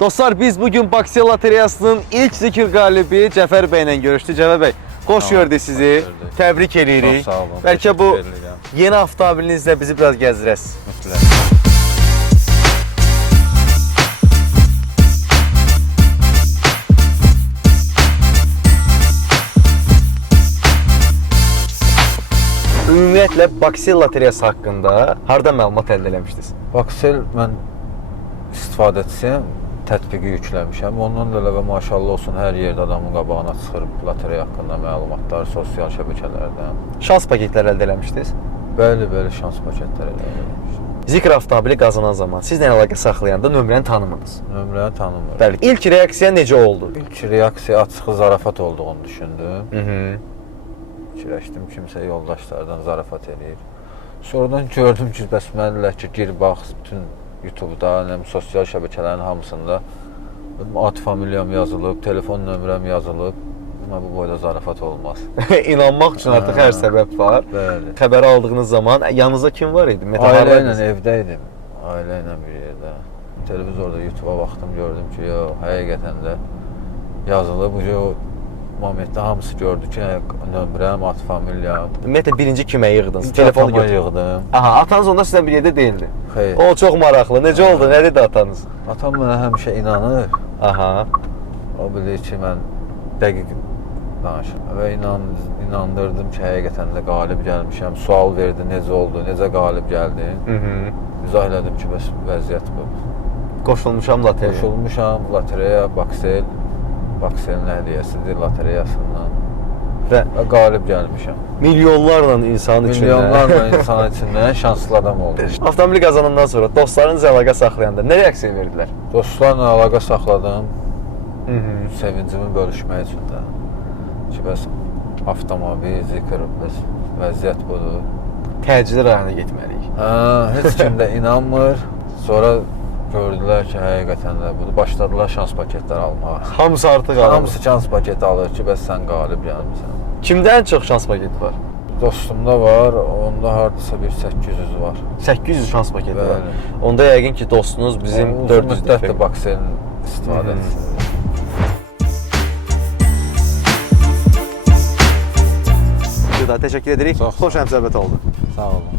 Dostlar, biz bugün Baksel Loteriyasının ilk zikir qalibi Cəfər bəylə görüşdük. Cəfər bəy, xoş gördük sizi. Təbrik edirik. Çox sağ olun. Bəlkə bu yeni avtomobilinizlə bizi biraz gəzdirəsiz. Mütləq. Ümumiyyətlə, Baksel Loteriyası haqqında harada məlumat əldə eləmişdiniz? Baksel mən istifadəçisiyəm, tətbiqi yükləmişəm. Ondan da əlavə maşallah olsun hər yerdə adamın qabağına çıxır lotereya haqqında məlumatlar, sosial şəbəkələrdən. Şans paketləri əldə eləmişdiniz? Bəli, şans paketləri əldə eləmişəm. Zikr avtomobili qazanan zaman sizlə əlaqə saxlayanda nömrəni tanımırdınız. Nömrəni tanımıram. Bəli. İlk reaksiya necə oldu? İlk reaksiya açığı zarafat olduğunu düşündüm. Fikirləşdim, kimsə yoldaşlardan zarafat eləyir. Sonradan gördüm ki, bəs mənilər ki, gir bax, bütün YouTube-da, sosial şəbəkələrin hamısında ad familiyam yazılıb, telefon nömrəm yazılıb. Bu boyda zarafat olmaz. İnanmaq üçün artıq hər səbəb var. Bəli. Xəbəri aldığınız zaman yanınızda kim var idi? Ailə ilə evdəydim. Ailə ilə bir yerdə. Televizorda, YouTube-a baxdım, gördüm ki, həqiqətən də yazılıb. Momentdə hamısı gördü ki, nömrəm, ad familiyam. Ümumiyyətlə, birinci kimə yığdınız? Telefonu yığdım. Aha, atanız onda sizlə bir yerdə deyildi. Xeyr. O çox maraqlı. Necə oldu? Nə dedi atanız? Atam mənə həmişə inanır. Aha. O bilir ki, mən dəqiq danışım və inandırdım ki, həqiqətən də qalib gəlmişəm. Sual verdi, necə oldu, necə qalib gəldi. İzah elədim ki, bəs vəziyyət bu. Qoşulmuşam loteriyaya. Qoşulmuşam loteriyaya, Bakselin hədiyyəsidir, loteriyasından və qalib gəlmişəm. Milyonlarla insan içində. Milyonlarla insan içində şanslı adam oldum. Avtomobili qazanandan sonra dostlarınız əlaqə saxlayanda nə reaksiya verdilər? Dostlarla əlaqə saxladım. Sevincimi bölüşmək üçün də. Ki, bəs avtomobil, zikr, bəs vəziyyət budur. Təcili rayona getməliyik. Heç kim də inanmır. Sonra gördülər ki, həqiqətən də budur. Başladılar şans paketləri almağa. Hamısı artıq alır. Hamısı şans paketi alır ki, bəs sən qalib gəlmirsən. Kimdə ən çox şans paketi var? Dostumda var, onda hardasa bir 800 var. 800 şans paketi var. Bəli. Onda yəqin ki, dostunuz bizim 400 müddətdir Bakselin istifadəçisidir. Təşəkkür edirik. Xoş həmsöhbət oldu. Sağ olun.